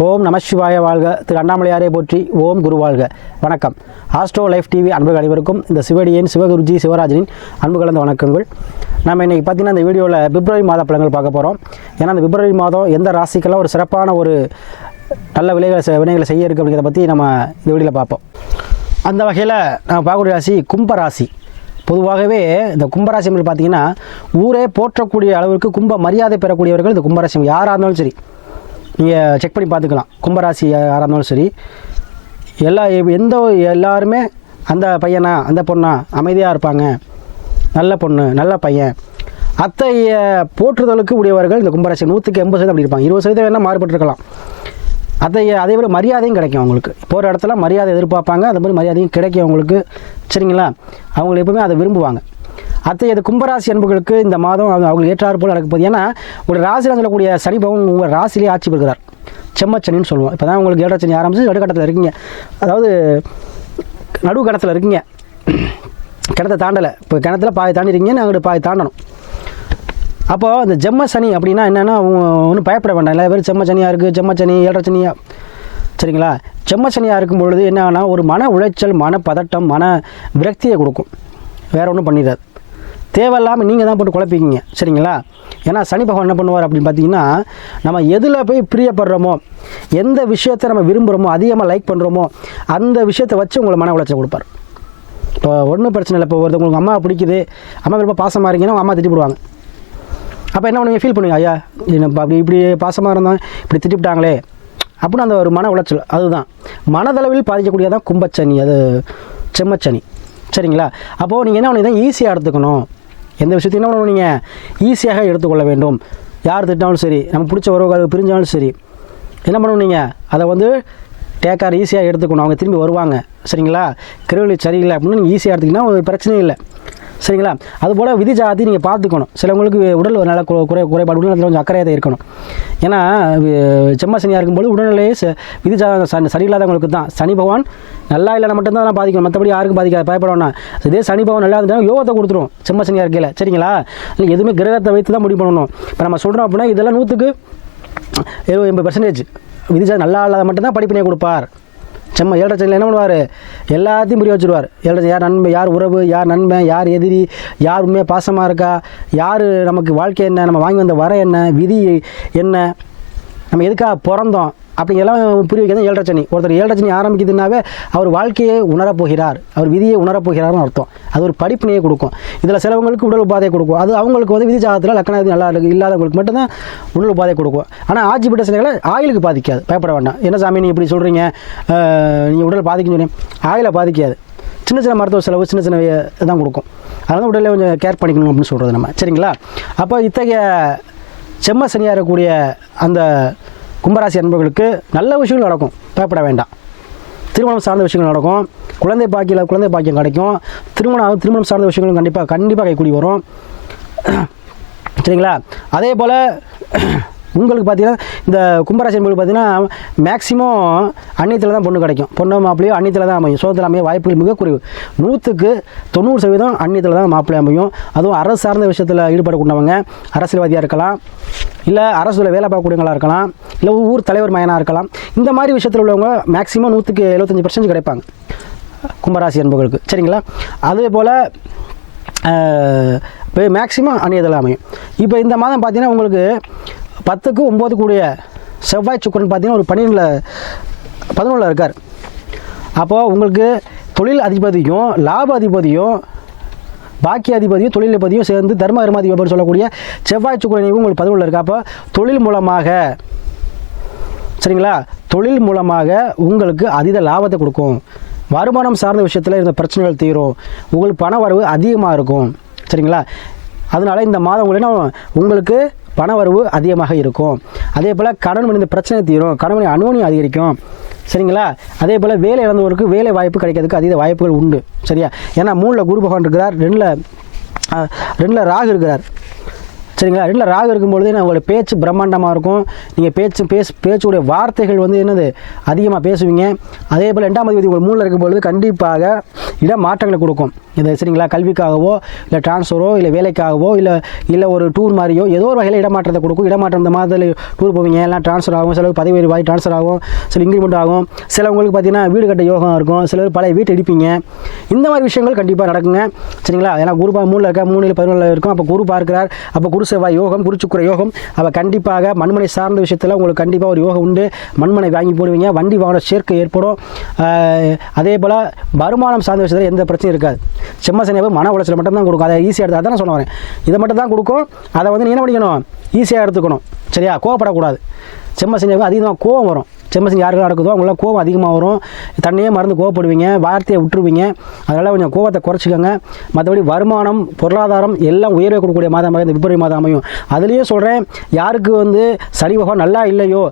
ஓம் நமசிவாய வாழ்க. திரு அண்ணாமலையாரே போற்றி ஓம் குரு வாழ்க. வணக்கம். ஆஸ்ட்ரோ லைஃப் டிவி அன்புகள் அனைவருக்கும் இந்த சிவடியின் சிவகுருஜி சிவராஜனின் அன்பு கலந்த வணக்கங்கள். நம்ம இன்றைக்கி பார்த்தீங்கன்னா இந்த வீடியோவில் பிப்ரவரி மாத பழங்கள் பார்க்க போகிறோம் ஏன்னா இந்த பிப்ரவரி மாதம் எந்த ராசிக்கெல்லாம் ஒரு சிறப்பான ஒரு நல்ல விலைகளை செ- வினைகளை செய்ய இருக்குது அப்படிங்கிறத பற்றி நம்ம இந்த வீடியோவில் பார்ப்போம். அந்த வகையில் நம்ம பார்க்கக்கூடிய ராசி கும்ப ராசி. பொதுவாகவே இந்த கும்பராசி பார்த்திங்கன்னா பார்த்தீங்கன்னா ஊரே போற்றக்கூடிய அளவிற்கு கும்ப மரியாதை பெறக்கூடியவர்கள் இந்த கும்பராசி யாராக இருந்தாலும் சரி. நீங்கள் செக் பண்ணி பார்த்துக்கலாம். கும்பராசி யாராக இருந்தாலும் சரி. எல்லா எந்த எல்லாருமே அந்த பையனா அந்த பொண்ணா அமைதியாக இருப்பாங்க. நல்ல பொண்ணு நல்ல பையன். அத்தைய போற்றுதலுக்கு உடையவர்கள் இந்த கும்பராசி. நூற்றுக்கு எண்பது சதவீதம் அப்படி இருப்பாங்க. இருபது சதவீதம் வேணால் மாறுபட்டிருக்கலாம். அதை அதே விட மரியாதையும் கிடைக்கும் அவங்களுக்கு. போகிற இடத்துல மரியாதை எதிர்பார்ப்பாங்க. அந்த மாதிரி மரியாதையும் கிடைக்கும் அவங்களுக்கு. சரிங்களா? அவங்களை எப்பவுமே அதை விரும்புவாங்க. அத்தகைய இது கும்பராசி அன்புகளுக்கு இந்த மாதம் அவங்க அவங்களுக்கு ஏற்றாறு போல் நடக்க போகுது. ஏன்னா உங்களுடைய ராசியில் சொல்லக்கூடிய சனிபவம் உங்கள் ராசிலேயே ஆட்சி பெறுகிறார். செம்மச்சனின்னு சொல்லுவோம். இப்போ தான் உங்களுக்கு ஏழரை சனி ஆரம்பிச்சு நடுக்கட்டத்தில் இருக்கீங்க. அதாவது நடுவு கடத்தில் இருக்கீங்க. கிணத்தை தாண்டலை. இப்போ கிணத்துல பாய் தாண்டிருக்கீங்க அங்கிட்டு பாய் தாண்டணும். அப்போது இந்த ஜெம்ம சனி அப்படின்னா என்னென்னா அவங்க ஒன்றும் பயப்பட வேண்டாம். எல்லா பேரும் செம்ம சனியாக இருக்குது செம்ம சனி ஏழரை சனியா. சரிங்களா? செம்ம சனியாக இருக்கும் பொழுது என்னன்னா ஒரு மன உளைச்சல் மன பதட்டம் மன விரக்தியை கொடுக்கும். வேற ஒன்றும் பண்ணிடாது. தேவையில்லாமல் நீங்கள் தான் போட்டு குழப்பிக்கிங்க. சரிங்களா? ஏன்னா சனி பகவான் என்ன பண்ணுவார் அப்படின்னு பார்த்தீங்கன்னா நம்ம எதில் போய் பிரியப்படுறோமோ எந்த விஷயத்தை நம்ம விரும்புகிறோமோ அதிகமாக லைக் பண்ணுறோமோ அந்த விஷயத்தை வச்சு உங்களை மன உளைச்சல் கொடுப்பார். இப்போ ஒன்றும் பிரச்சனை இல்லை. இப்போ ஒருத்தவங்களுக்கு அம்மா பிடிக்குது அம்மா ரொம்ப பாசமாக இருக்கீங்கன்னா அம்மா திட்டி போடுவாங்க. அப்போ என்ன பண்ணுவீங்க? ஃபீல் பண்ணுவீங்க ஐயா அப்படி இப்படி பாசமாக இருந்தோம் இப்படி திட்டிவிட்டாங்களே. அப்படின்னு அந்த ஒரு மன உளைச்சல் அதுதான். மனதளவில் பாதிக்கக்கூடியதான் கும்பச்சனி அது செம்மச்சனி. சரிங்களா? அப்போது நீங்கள் என்ன பண்ணி ஈஸியாக எடுத்துக்கணும். எந்த விஷயத்தையும் என்ன பண்ணணும் நீங்கள் ஈஸியாக எடுத்துக்கொள்ள வேண்டும். யார் திட்டினாலும் சரி நம்ம பிடிச்ச உறவுகள் பிரிஞ்சாலும் சரி என்ன பண்ணணும் நீங்கள் அதை வந்து டேக்கார் ஈஸியாக எடுத்துக்கணும். அவங்க திரும்பி வருவாங்க. சரிங்களா? கிருவலி சரியில்லை அப்படின்னு நீங்கள் ஈஸியாக எடுத்துக்கிங்கன்னா ஒரு பிரச்சனையும் இல்லை. சரிங்களா? அதுபோல் விதி ஜாதி நீங்கள் பார்த்துக்கணும். சிலவங்களுக்கு உடல் நல்ல குறை குறைபாடு உடல்நலத்தில் கொஞ்சம் அக்கறையாக இருக்கணும். ஏன்னா செம்மசனியாக செம்ம சனியாக இருக்கும்போது உடல்நிலையே ச- விதி ஜா சனி சரியில்லாதவங்களுக்கு தான். சனி பகவான் நல்லா இல்லைனா மட்டும்தான் நான் பாதிக்கணும். மற்றபடி யாருக்கும் பாதிக்காது. பயப்பட வேணாம் இதே சனி பகவான் நல்லா இருந்தாலும் யோகத்தை கொடுத்துரும். செம்ம சனியாக இருக்கையில். சரிங்களா? இல்லை எதுவுமே கிரகத்தை வைத்து தான் முடிவு பண்ணணும். இப்போ நம்ம சொல்கிறோம் அப்படின்னா இதெல்லாம் நூற்றுக்கு எழுபது எண்பது பர்சன்டேஜ் விதிஜா நல்லா இல்லாத மட்டும்தான் படிப்பினை கொடுப்பார். செம்ம ஏழரை சனியில் என்ன பண்ணுவார்? எல்லாத்தையும் புரிய வச்சுருவார். ஏழரை யார் நன்மை யார் உறவு யார் நன்மை யார் எதிரி யார் உண்மையாக பாசமாக இருக்கா யார் நமக்கு வாழ்க்கை என்ன நம்ம வாங்கி வந்த வர என்ன விதி என்ன நம்ம எதுக்காக பிறந்தோம்? அப்படிங்கெல்லாம் புரிய வைக்கிறது ஏழரை சனி. ஒருத்தர் ஏழரை சனி ஆரம்பிக்குதுன்னாவே அவர் வாழ்க்கையை உணரப் போகிறார். அவர் விதியை உணரப் போகிறார்னு அர்த்தம். அது ஒரு படிப்பினையை கொடுக்கும். இதில் சிலவங்களுக்கு உடல் உபாதையை கொடுக்கும். அது அவங்களுக்கு வந்து விதி ஜாதகத்தில் லக்கணம் நல்லா இருக்குது இல்லாதவங்களுக்கு மட்டும்தான் உடல் உபாதையை கொடுக்கும். ஆனால் ஆட்சி பெற்ற சிலைகளை ஆயிலுக்கு பாதிக்காது. பயப்பட வேண்டாம். என்ன சாமி நீ இப்படி சொல்கிறீங்க நீங்கள் உடல் பாதிக்கணும் சொன்னீங்க ஆயிலை பாதிக்காது. சின்ன சின்ன மருத்துவ செலவு சின்ன சின்ன தான் கொடுக்கும். அதனால் உடலே கொஞ்சம் கேர் பண்ணிக்கணும் அப்படின்னு சொல்கிறது நம்ம. சரிங்களா? அப்போ இத்தகைய செம்ம சனியாக இருக்கக்கூடிய அந்த கும்பராசி அன்பர்களுக்கு நல்ல விஷயங்கள் நடக்கும். பயப்பட வேண்டாம். திருமணம் சார்ந்த விஷயங்கள் நடக்கும். குழந்தை பாக்கியில் குழந்தை பாக்கியம் கிடைக்கும். திருமணம் திருமணம் சார்ந்த விஷயங்களும் கண்டிப்பாக கண்டிப்பாக கைக்கூடி வரும். சரிங்களா? அதே போல் உங்களுக்கு பார்த்தீங்கன்னா இந்த கும்பராசி என்பது பார்த்தீங்கன்னா மேக்ஸிமம் அந்நியத்தில் தான் பொண்ணு கிடைக்கும். பொண்ணு மாப்பிள்ளையோ அந்நியத்தில் தான் அமையும். சோதத்தில் அமைய வாய்ப்புகள் மிக குறைவு. நூற்றுக்கு தொண்ணூறு சதவீதம் அந்நியத்தில் தான் மாப்பிள்ளை அமையும். அதுவும் அரசு சார்ந்த விஷயத்தில் ஈடுபடக்கூடியவங்க அரசியல்வாதியாக இருக்கலாம். இல்லை அரசுல வேலை பார்க்கக்கூடியவங்களா இருக்கலாம் இல்லை ஊர் தலைவர் மயனாக இருக்கலாம் இந்த மாதிரி விஷயத்தில் உள்ளவங்க மேக்ஸிமம் நூற்றுக்கு எழுபத்தஞ்சி பர்சன்ட் கிடைப்பாங்க. கும்பராசி அன்புகளுக்கு. சரிங்களா? அதே போல் இப்போ மேக்ஸிமம் அணியதெல்லாம் அமையும். இப்போ இந்த மாதம் பார்த்தீங்கன்னா உங்களுக்கு பத்துக்கு ஒம்பது கூடிய செவ்வாய் சுக்கரன் பார்த்தீங்கன்னா ஒரு பன்னிரெண்டில் பதினொன்றில் இருக்கார். அப்போது உங்களுக்கு தொழில் அதிபதியும் லாப அதிபதியும் பாக்கிய அதிபதியும் தொழில் அதிபதியும் சேர்ந்து தர்ம கர்மாதிபதி சொல்லக்கூடிய செவ்வாய் சுக்கரனையும் உங்களுக்கு பதிவுள்ள இருக்கா. அப்போ தொழில் மூலமாக சரிங்களா? தொழில் மூலமாக உங்களுக்கு அதீத லாபத்தை கொடுக்கும். வருமானம் சார்ந்த விஷயத்தில் இருந்த பிரச்சனைகள் தீரும். உங்களுக்கு பண வரவு அதிகமாக இருக்கும். சரிங்களா? அதனால இந்த மாதம் உங்களுக்கு உங்களுக்கு பண வரவு அதிகமாக இருக்கும். அதே போல் கடன் இந்த பிரச்சனை தீரும். கணவனை அனுமதி அதிகரிக்கும். சரிங்களா? அதே போல் வேலை இழந்தவருக்கு வேலை வாய்ப்பு கிடைக்கிறதுக்கு அதீத வாய்ப்புகள் உண்டு. சரியா? ஏன்னா மூணில் குரு பகவான் இருக்கிறார் ரெண்டில் ரெண்டில் ராகு இருக்கிறார். சரிங்களா? ரெண்டில் ராகு இருக்கும்பொழுது நான் உங்களோட பேச்சு பிரம்மாண்டமாக இருக்கும். நீங்கள் பேச்சு பேசு பேச்சுடைய வார்த்தைகள் வந்து என்னது? அதிகமாக பேசுவீங்க. அதே போல் ரெண்டாம் அதிபதி உங்கள் மூணில் இருக்கும் பொழுது கண்டிப்பாக இட மாற்றங்களை கொடுக்கும். இது சரிங்களா? கல்விக்காகவோ இல்லை ட்ரான்ஸ்ஃபரோ இல்லை வேலைக்காகவோ இல்லை இல்லை ஒரு டூர் மாதிரியோ ஏதோ ஒரு வகையில் இடமாற்றத்தை கொடுக்கும். இடமாற்றம் இந்த மாதத்தில் டூர் போவீங்க. எல்லாம் ட்ரான்ஸ்ஃபர் ஆகும். சிலருக்கு பதவி உயர்வாகி ட்ரான்ஸ்ஃபர் ஆகும். சில இன்க்ரிமெண்ட் ஆகும். சிலவங்களுக்கு பார்த்தீங்கன்னா வீடு கட்ட யோகம் இருக்கும். சிலர் பழைய வீட்டு இடிப்பீங்க. இந்த மாதிரி விஷயங்கள் கண்டிப்பாக நடக்குங்க. சரிங்களா? ஏன்னா குருபா மூணில் இருக்கா மூணில் பதினொன்றில் இருக்கும். அப்போ குரு பார்க்கிறார். அப்போ குரு செவ்வாய் யோகம் குரு யோகம். அப்போ கண்டிப்பாக மண்மனை சார்ந்த விஷயத்தில் உங்களுக்கு கண்டிப்பாக ஒரு யோகம் உண்டு. மண்மனை வாங்கி போடுவீங்க. வண்டி வாங்கின சேர்க்கை ஏற்படும். அதே போல் வருமானம் சார்ந்த விஷயத்தில் எந்த பிரச்சனையும் இருக்காது. செம்ம மன உளைச்சல் மட்டும் தான் கொடுக்கும். அதை ஈஸியாக எடுத்து அதான் சொல்ல வரேன். இதை மட்டும் தான் கொடுக்கும். அதை வந்து நீ என்ன பண்ணிக்கணும்? ஈஸியாக எடுத்துக்கணும். சரியா? கோவப்படக்கூடாது. செம்ம அதிகமாக கோவம் வரும். செம்மசிங் யாருக்கும் நடக்குதோ அவங்களாம் கோவம் அதிகமாக வரும். தண்ணியே மறந்து கோவப்படுவீங்க. வார்த்தையை விட்டுருவீங்க. அதனால் கொஞ்சம் கோவத்தை குறைச்சிக்கோங்க. மற்றபடி வருமானம் பொருளாதாரம் எல்லாம் உயர்வை கொடுக்கக்கூடிய மாதமாக இந்த பிப்ரவரி மாதம் அமையும். அதுலேயும் சொல்கிறேன் யாருக்கு வந்து சனி பகவான் நல்லா இல்லையோ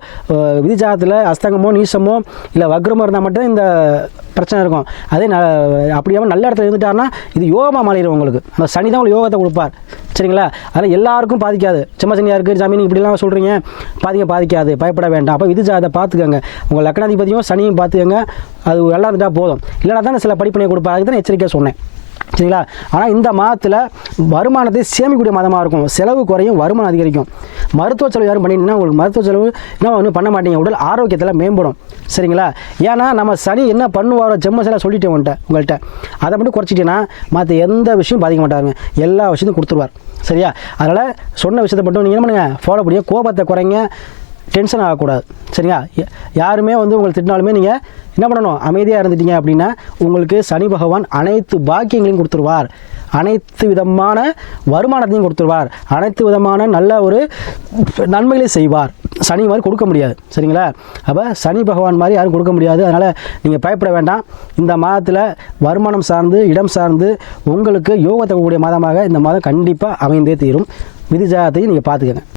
விதிஜாதத்தில் அஸ்தங்கமோ நீசமோ இல்லை வக்ரமோ இருந்தால் மட்டும் இந்த பிரச்சனை இருக்கும். அதே ந அப்படியாமல் நல்ல இடத்துல இருந்துட்டாருன்னா இது யோகமாக மாறிடும் உங்களுக்கு. அந்த சனி தான் உங்களுக்கு யோகத்தை கொடுப்பார். சரிங்களா? அதனால் எல்லாருக்கும் பாதிக்காது. சும்மா சனியாக இருக்குது ஜாமீன் இப்படிலாம் சொல்கிறீங்க பாதிக்க பாதிக்காது. பயப்பட வேண்டாம். அப்போ விதிஜாதத்தை பார்த்துக்கோங்க. உங்கள் லக்னாதிபதியும் சனியும் பார்த்துக்கோங்க. அது நல்லா இருந்தால் போதும். இல்லைனா தான் சில படிப்பினை கொடுப்பார். அதுக்கு தான் எச்சரிக்கையாக சொன்னேன். சரிங்களா? ஆனால் இந்த மாதத்தில் வருமானத்தை சேமிக்கக்கூடிய மாதமாக இருக்கும். செலவு குறையும் வருமானம் அதிகரிக்கும். மருத்துவ செலவு யாரும் பண்ணிங்கன்னா உங்களுக்கு மருத்துவ செலவு என்ன ஒன்றும் பண்ண மாட்டீங்க. உடல் ஆரோக்கியத்தில் மேம்படும். சரிங்களா? ஏன்னா நம்ம சனி என்ன பண்ணுவாரோ ஜெம்ம சில சொல்லிட்டேன் உன்ட்ட உங்கள்கிட்ட அதை மட்டும் குறைச்சிட்டேன்னா மற்ற எந்த விஷயம் பாதிக்க மாட்டாருங்க. எல்லா விஷயத்தையும் கொடுத்துருவார். சரியா? அதனால் சொன்ன விஷயத்தை மட்டும் நீங்கள் என்ன பண்ணுங்கள் ஃபாலோ பண்ணி கோபத்தை குறைங்க. டென்ஷன் ஆகக்கூடாது. சரிங்களா? யாருமே வந்து உங்களை திட்டினாலுமே நீங்கள் என்ன பண்ணணும்? அமைதியாக இருந்துட்டீங்க அப்படின்னா உங்களுக்கு சனி பகவான் அனைத்து பாக்கியங்களையும் கொடுத்துருவார். அனைத்து விதமான வருமானத்தையும் கொடுத்துருவார். அனைத்து விதமான நல்ல ஒரு நன்மைகளையும் செய்வார். சனி மாதிரி கொடுக்க முடியாது. சரிங்களா? அப்போ சனி பகவான் மாதிரி யாரும் கொடுக்க முடியாது. அதனால் நீங்கள் பயப்பட வேண்டாம். இந்த மாதத்தில் வருமானம் சார்ந்து இடம் சார்ந்து உங்களுக்கு யோகத்தை கொடுக்கக்கூடிய மாதமாக இந்த மாதம் கண்டிப்பாக அமைந்தே தீரும். விதிஜாதத்தையும் நீங்கள் பார்த்துக்கங்க.